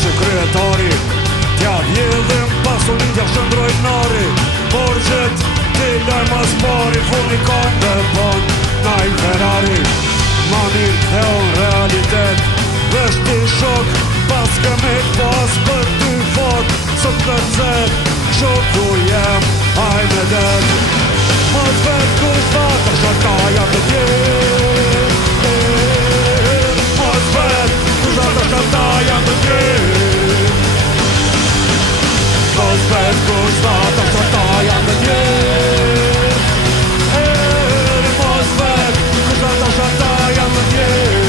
Që kryetari t'ja vjedhëm pasurin t'ja shëndrojt nari Borgjet t'i loj mas pari Funi konde bon na i Ferrari Ma mirë e on realitet Vesh t'i shok pas kemi pas për ty fot Sot të cet shoku jem hajme det Mas vet kush fata shakaja të tjerë Mas vet kush fata shakaja të tjerë Mos vet kush fata shakaja të tjerë Mos vet kush fata shakaja të tjerë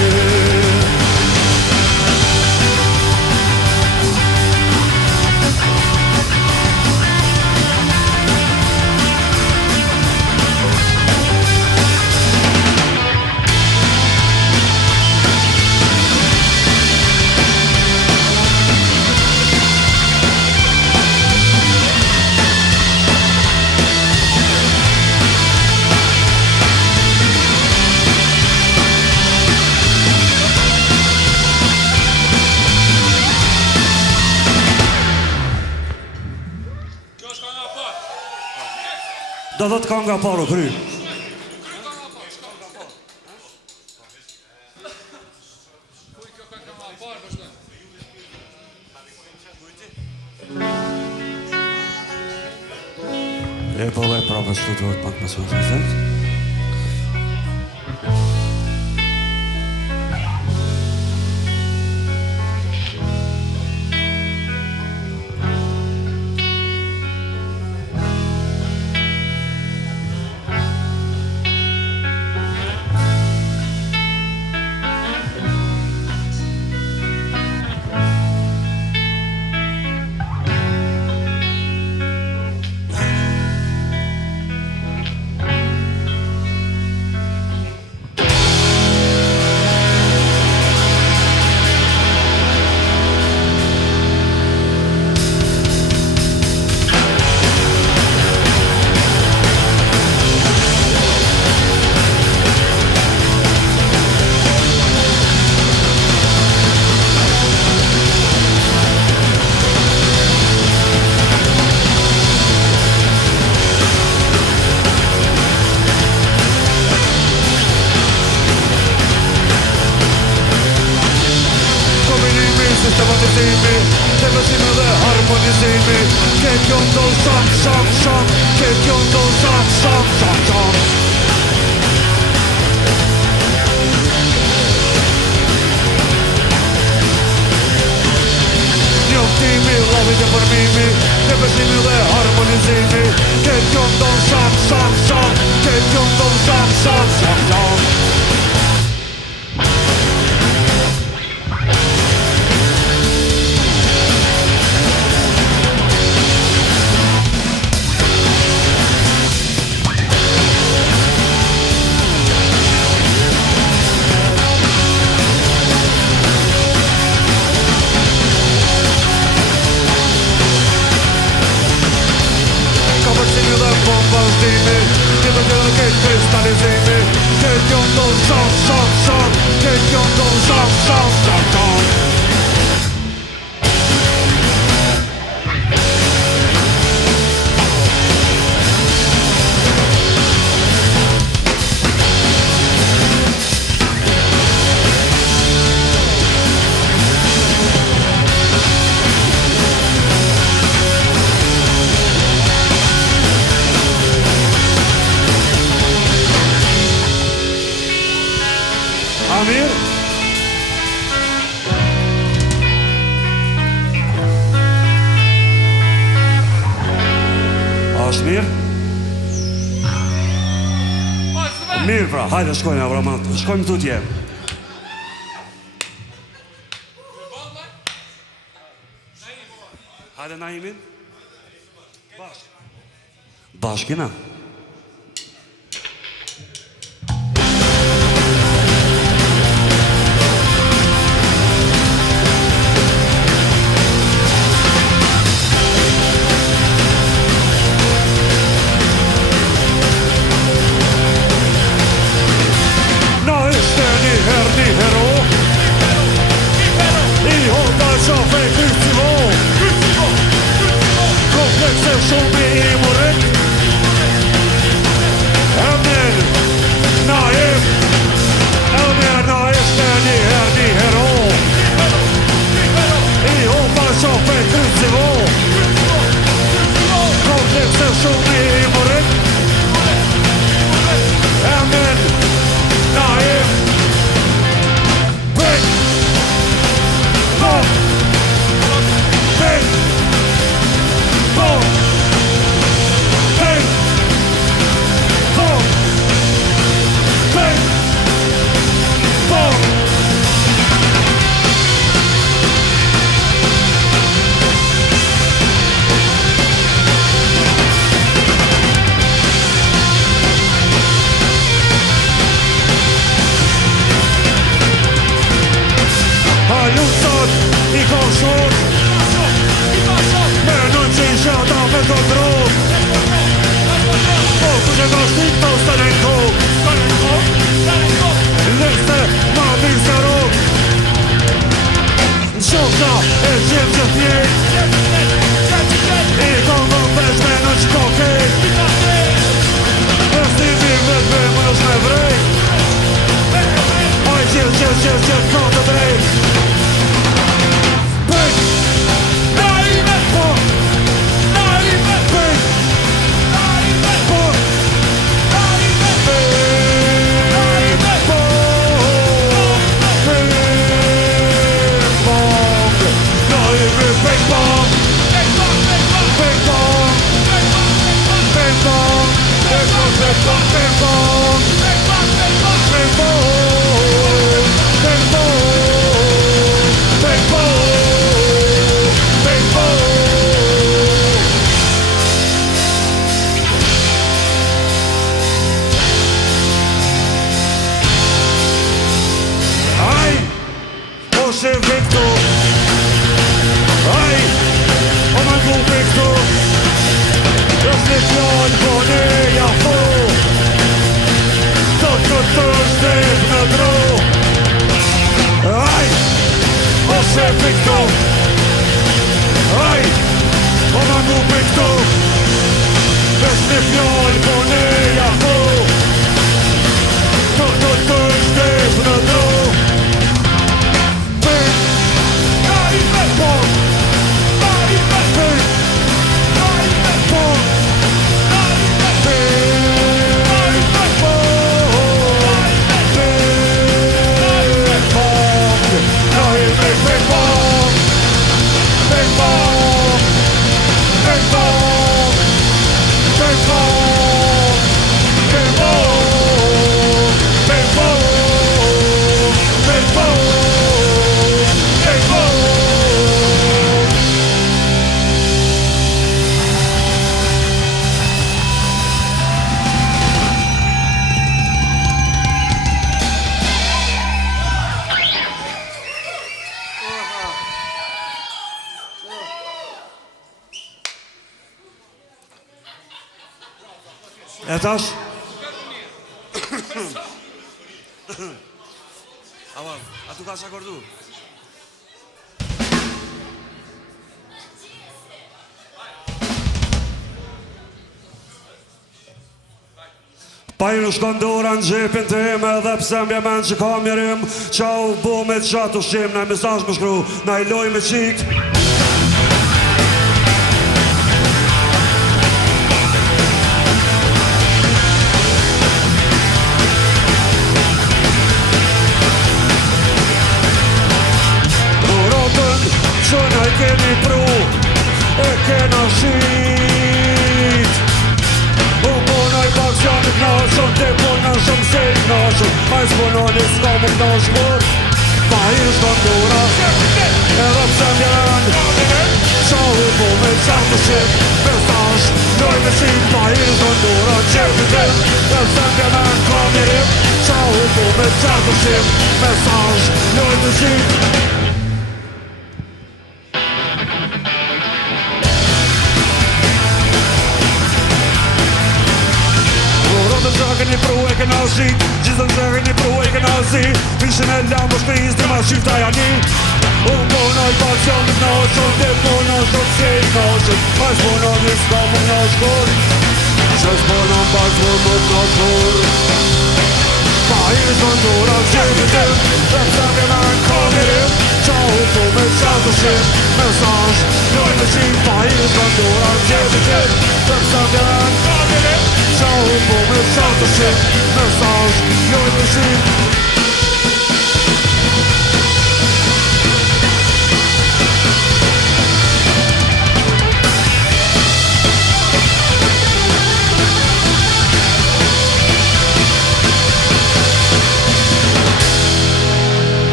Do dhët ka nga paro, kry. E po e prapë së të duhet pak më shumë të zetë. Sistematizimi, tepesimi dhe harmonizimi Ke kjo ndon sham, sham, sham Ke kjo ndon sham, sham, sham, sham Njoftimi, lavit e përmimi Tepesimi dhe harmonizimi Ke kjo ndon sham, sham, sham Ke kjo ndon sham, sham, sham, sham Vazhdimi, tjetër tjetër këtë kristalizimi Këtë kjo ndon sham, sham, sham Këtë kjo ndon sham, sham, sham, sham Amir Mirë pra, hajde shkojnë Avramat, shkojmë tutje. Hajde Naimin. Bashkina. E tash? Ama, atu ka shakordu? Pa ju shkon dora në gjepin të ime dhe pse mbje men që ka mjerim qa u bu me qatë u shqim na i mesazh më shkru na i loj me qik Rotën që na i keni pru e kena shit U bonaj pak që në knasën të bonaj shumë se Aj s'punoni s'ka më këta shkur Ma i shkondura Edhe pse mjeran Qa u po me qatë të shqip Mesazh Loj me shqip Ma i shkondura Qepi tim Edhe pse mjeran ka mirim Qa u po me qatë të shqip Mesazh Loj me shqip Zagën i pru e këna zi Gjithën zagën i pru e këna zi Vishën e lamë është të izdi ma shifta janë Unë bona i pacion në nashën Dhe bona është të se i nashën Pas bona një s'ka më nashkur Qës bona më pas më nashkur Ma i shkondura qepi tim Dhe pse këna në kamerim Qa u po me qatë të shqip Mesazh Loj me shqip Ma i shkondura qepi tim Dhe pse këna në kamerim Qa u po me qatë të shqip Mesazh Loj me shqip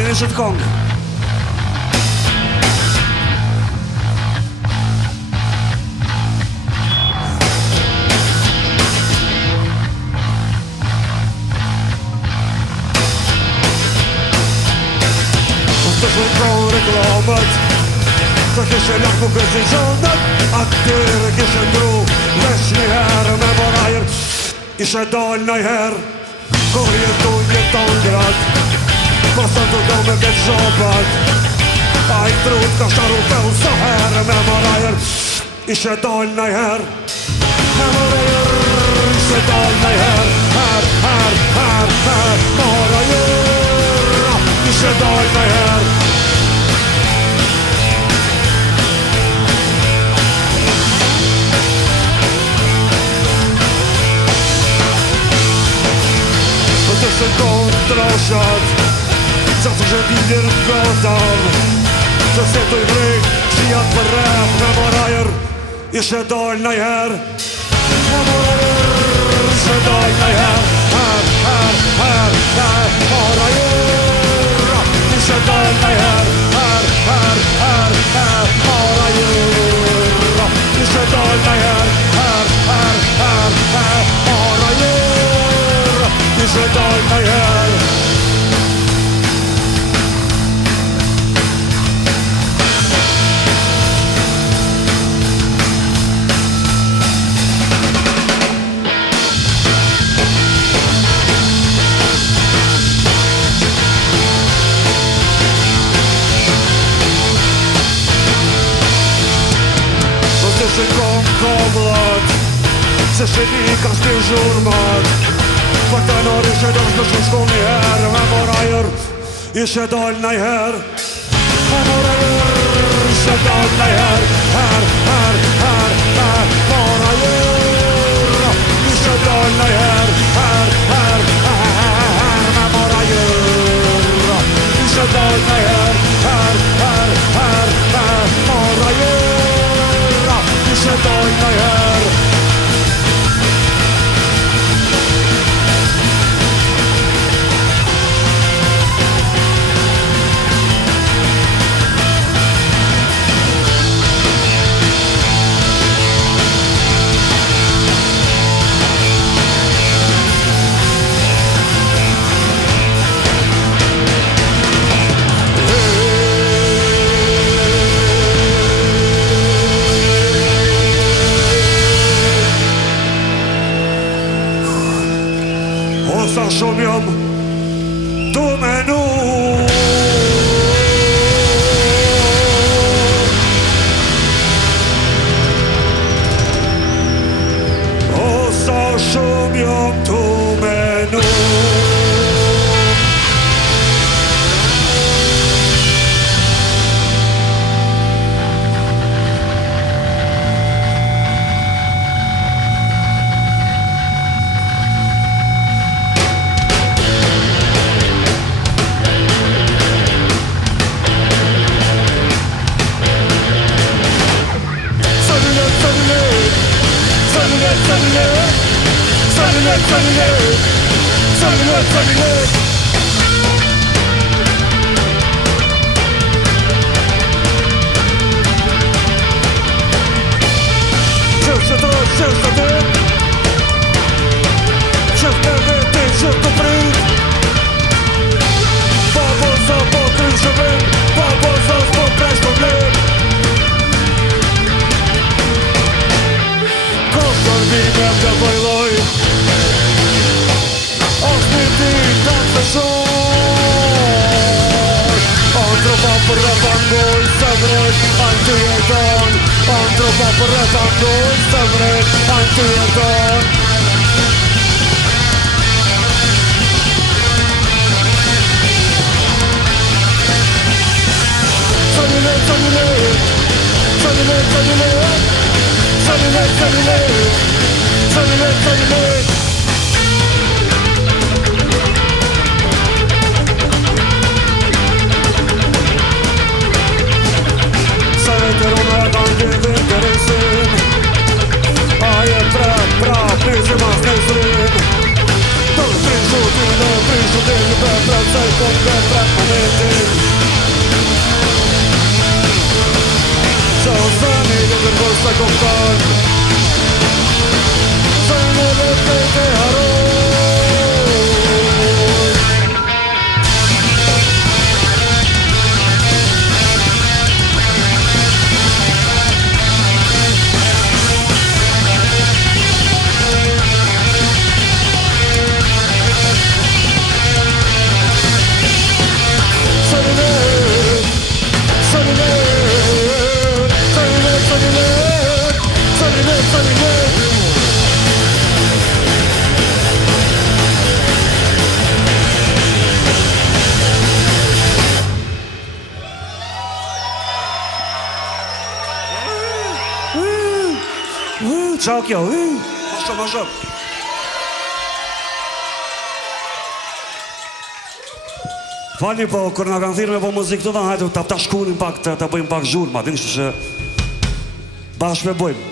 Dini që të kongë Të shërkohë reklamët Të kishe lakë nuk është i gjëndet Atyre kishe ndru Vesh një herë me morajër Ishe dal në herë Kur jetu jeton gratë Pasën të do me këtë zhopat A i trut ka sharu pëllë Sa herë me morajër Ishe dal në herë Me morajër Ishe dal në herë Her morajër Ishe dal në herë Të se kontrashat Qa të zhëndilir në gotav Që se të i vrej Qijat për rep me morajër Ishe dal në her Me morajër Ishe dal në her Her morajër Ishe dal në her Her morajër Ishe dal në her Her morajër Ishe dal në her Se kom komlat Se sheni ka s'ti zhurmat Faktanar ishe dosh në shkon një herë Me morajër Ishe dal në herë Me morajër Ishe dal në herë Her morajër Ishe dal në herë Me morajër Ishe dal në herë morajër Ishe dal në herë Ciao kjo, ma shumë. Falni, po, kër nga kanë thirë me po muzikë të hajtë, ta shkunin pak, ta bëjmë pak zhurë, ma, din që bashkë me bëjmë.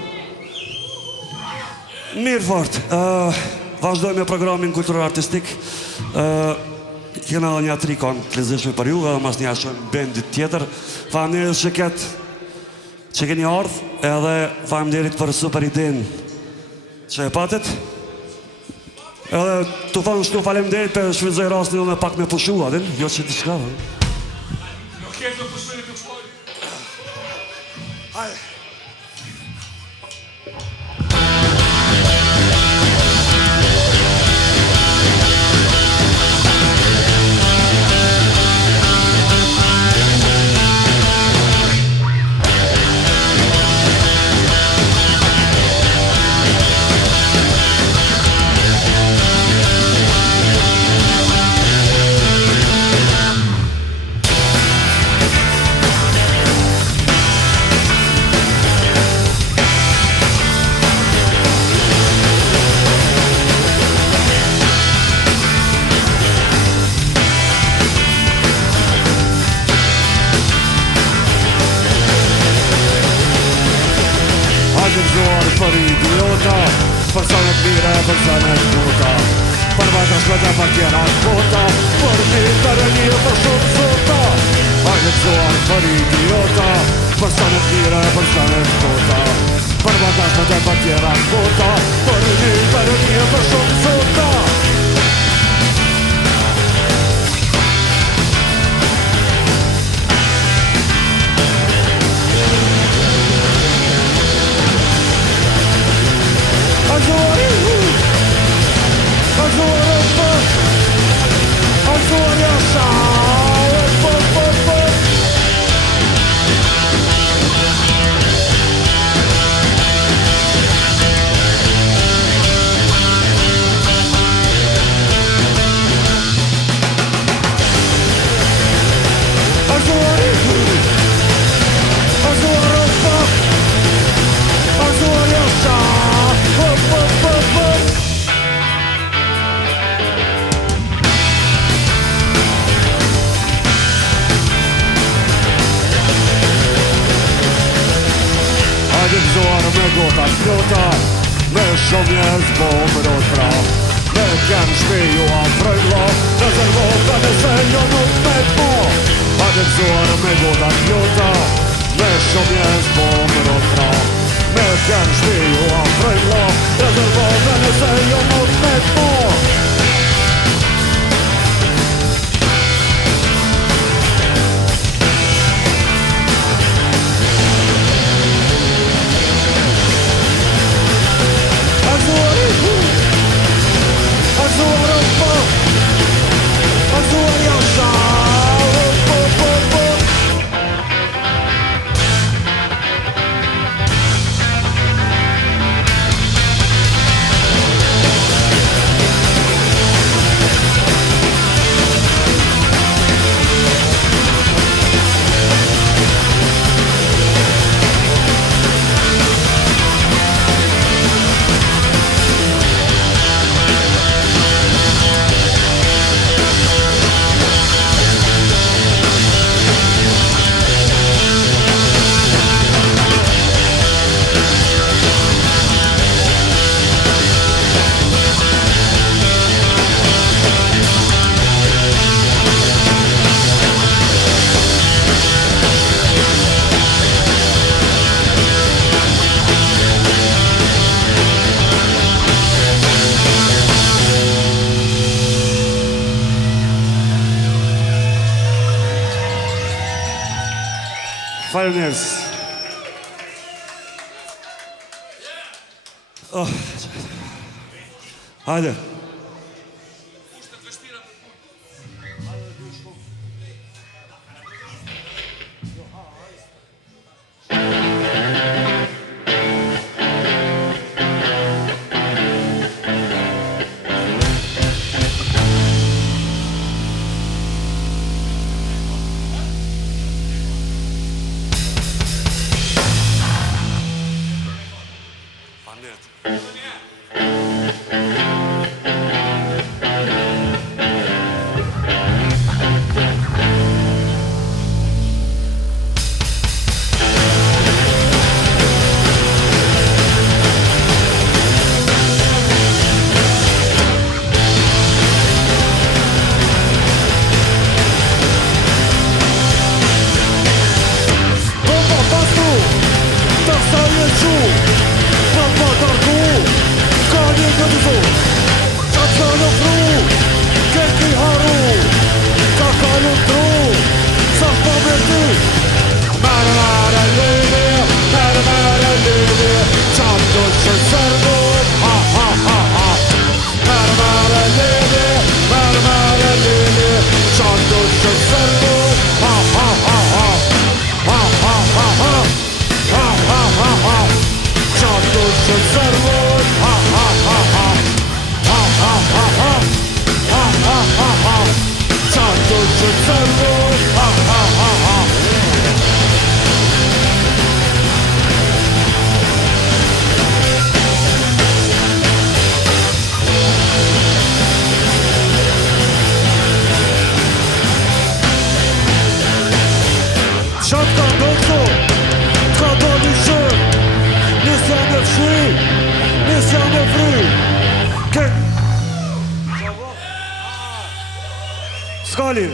Mirë fort, vazhdojmë me programin kulturor artistik. Kena një trikon të lezishme për ju, edhe mas një ashojmë bendit tjetër. Faleminderit që ketë që keni ardhë, edhe faleminderit për super idejnë që e patet. Edhe të thonë shtu faleminderit për shvizoj rastin dhe pak me pushu, adin, jo që t'i shka, Nuk jetë të pushu e të folë. Hajde. Për idiota, për sanet mire, për sanet buta, për vajta shkëtë për tjera kota, për një për një për shumë zota. Hajde të zuar për idiota, për sanet mire, për sanet buta, për vajta shkëtë për tjera kota, për një për një për shumë zota. Gëzuar me gota t'plota, me shumë njerëz po më do t'pra, Me kem shpi ju afroj vla, rezervota me se jo nuk me t'mo. A të gëzuar me gota t'jota, me shumë jes po më rotra. Me kem shpi ju afroj vla, rezervota me se jo nuk me t'mo. Faleminderit. Hajde. Skali.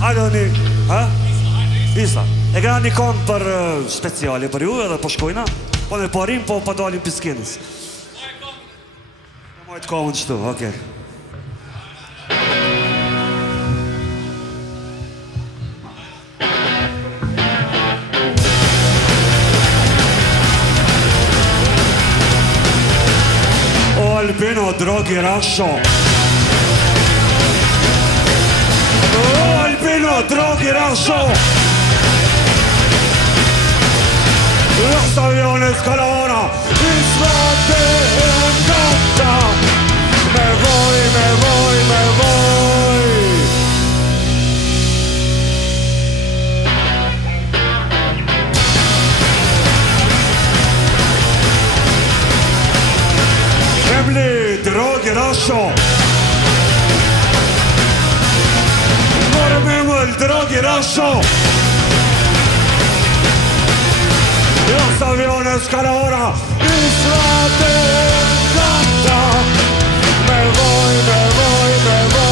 Hajde ha? Isa. E kena një këngë për speciale për ju edhe po shkojna, po në parim, po pa dalim piskinës. Mojtë këngën qëtu, okej. O Albino, drogi rasho. Albino, drogi rasho. Los aviones calora Islande encanta Me voy, me voy, me voy Kremli, drogi, rasho More me drogi, rasho Los aviones calora Isla te encanta Me voy, me voy, me voy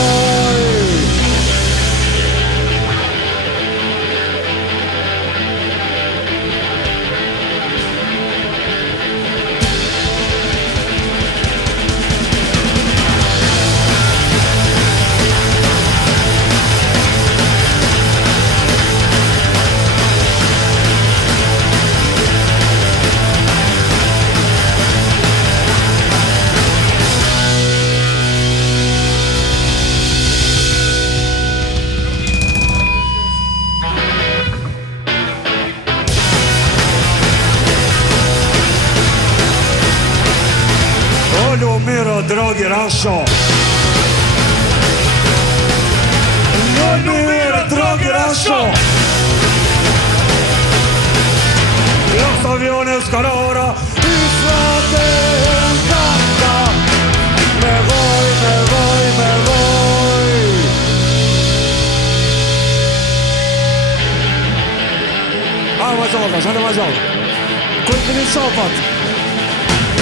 Miro, drogi, rasho Miro, drogi, rasho Los aviones calora Isla te encanta Me voy, me voy, me voy Ah, ma gioca, c'è ma gioca Quelli che li sopat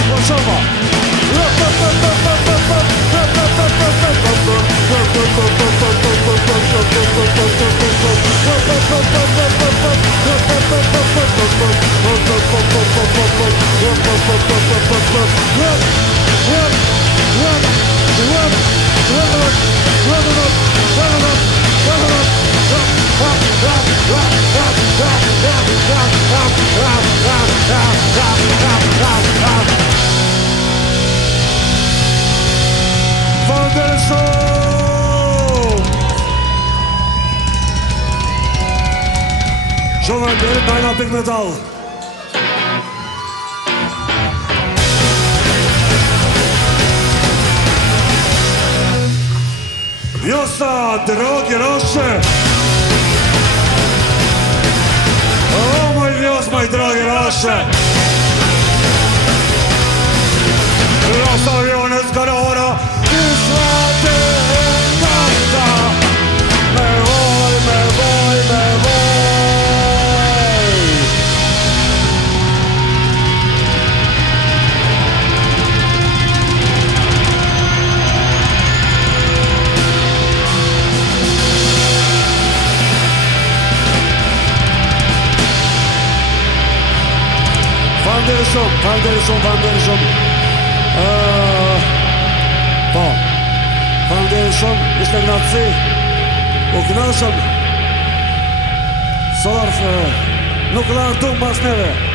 Lo sopa Giovane dele Dynamic Metal Vjosa, drogi, rashe O moj vjos, moj drogi, rashe Los aviones calora Isla te encanta Me voy, me voy, me voy Foundation Po Foundation ishte knatësi U knashëm Solar nuk la artu mbas neve